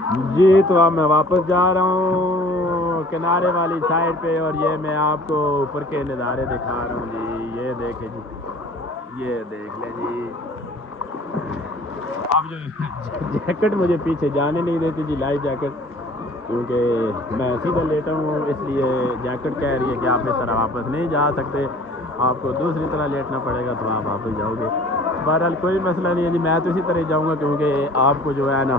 जी तो अब मैं वापस जा रहा हूँ किनारे वाली साइड पे, और ये मैं आपको ऊपर के नज़ारे दिखा रहा हूँ जी। ये देखे जी, ये देख ले जी। अब जो जैकेट मुझे पीछे जाने नहीं देती जी, लाइफ जैकेट, क्योंकि मैं सीधा लेटा हूँ, इसलिए जैकेट कह रही है कि आप इस तरह वापस नहीं जा सकते, आपको दूसरी तरह लेटना पड़ेगा, तो आप वापस जाओगे। बहरहाल कोई मसला नहीं है जी, मैं तो इसी तरह जाऊँगा, क्योंकि आपको जो है ना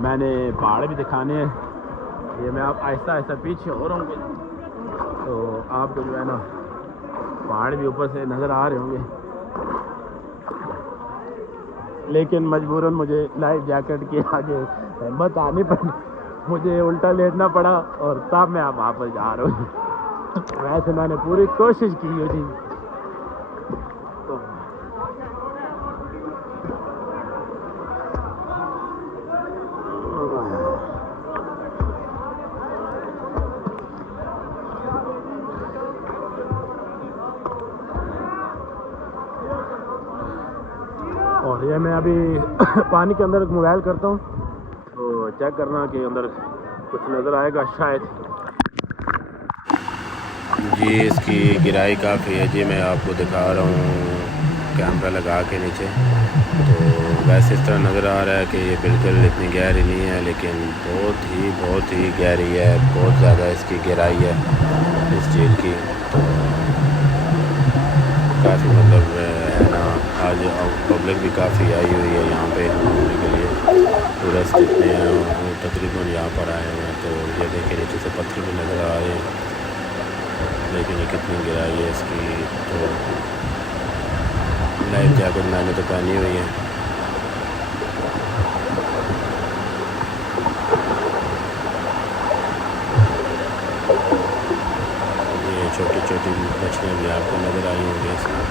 मैंने पहाड़ भी दिखाने हैं। ये मैं आप आहिस्ता आहिस्ता पीछे हो रहा हूँ, तो आपको जो है ना पहाड़ भी ऊपर से नज़र आ रहे होंगे, लेकिन मजबूरन मुझे लाइफ जैकेट के आगे हिम्मत आनी पड़ी, मुझे उल्टा लेटना पड़ा, और तब मैं अब वापस जा रहा हूँ। वैसे मैंने पूरी कोशिश की है जी। तो और ये मैं अभी पानी के अंदर मोबाइल करता हूँ, तो चेक करना कि अंदर कुछ नज़र आएगा शायद। जी इसकी गहराई काफ़ी है जी, मैं आपको दिखा रहा हूँ कैमरा लगा के नीचे। तो वैसे इस तरह नज़र आ रहा है कि ये बिल्कुल इतनी गहरी नहीं है, लेकिन बहुत ही गहरी है, बहुत ज़्यादा इसकी गहराई है इस झील की। तो काफ़ी मतलब है ना, आज पब्लिक भी काफ़ी आई हुई है यहाँ पे घूमने के लिए। टूरिस्ट जितने हैं वो तकरीबन यहाँ पर आए हुए हैं। तो ये देखिए नीचे से पत्थर भी नज़र आ रहे हैं, लेकिन ये कितनी गहराई है इसकी। तो लाइफ जैकेट मैंने तो पहनी हुई है। ये छोटी छोटी मछलियाँ भी आपको नज़र आई होंगी इसमें।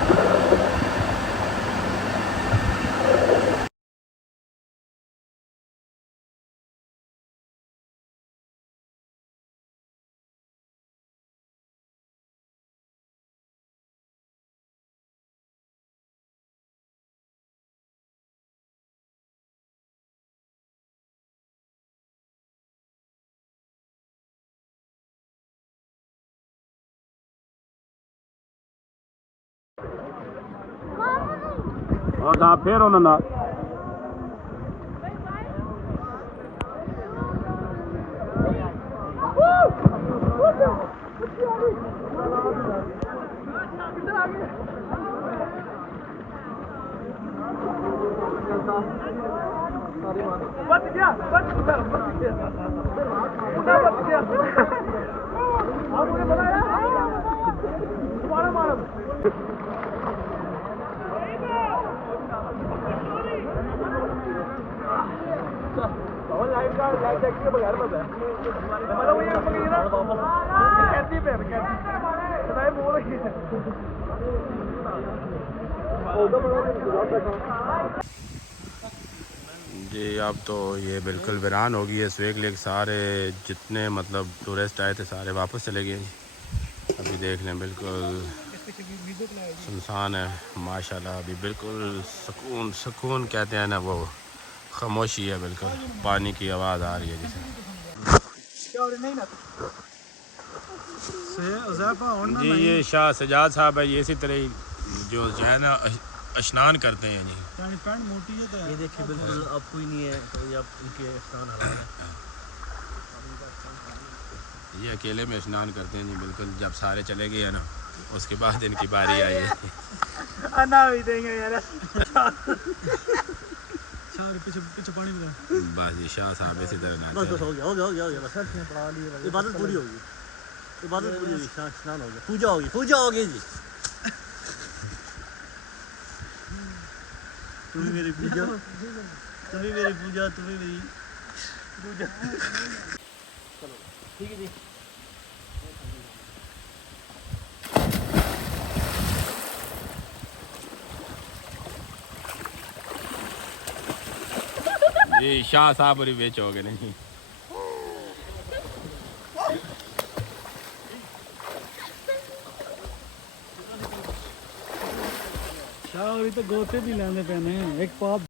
और कहाँ फिर उन्होंने जी अब तो ये बिल्कुल वीरान हो गई है स्वेग लेक। सारे जितने मतलब टूरिस्ट आए थे सारे वापस चले गए। अभी देख लें बिल्कुल सुनसान है माशाल्लाह। अभी बिल्कुल सुकून सुकून कहते हैं ना, वो खामोशी है, बिल्कुल पानी की आवाज़ आ रही है जिसे। जी ये शाह सजाद साहब है, ये इसी तरह जो है ना स्नान करते हैं जी। ये देखिए बिल्कुल अब कोई नहीं है, तो ये अब इनके स्नान हलाल है। ये अकेले में स्नान करते हैं जी, बिल्कुल जब सारे चले गए हैं ना उसके बाद इनकी बारी आई है। पीछे पानी में बस जी शाह साहब इसी तरह बस नहाते बस हैं। हो गया बस इबादत पूरी होगी, स्नान हो गया, पूजा होगी जी। तुम्हें मेरी पूजा, तुम्हें मेरी पूजा, तुम्हें मेरी पूजा। चलो ठीक है जी। जी शाह साहब और बेच हो गए नहीं। शाह तो गोते भी लेने पैने एक पाप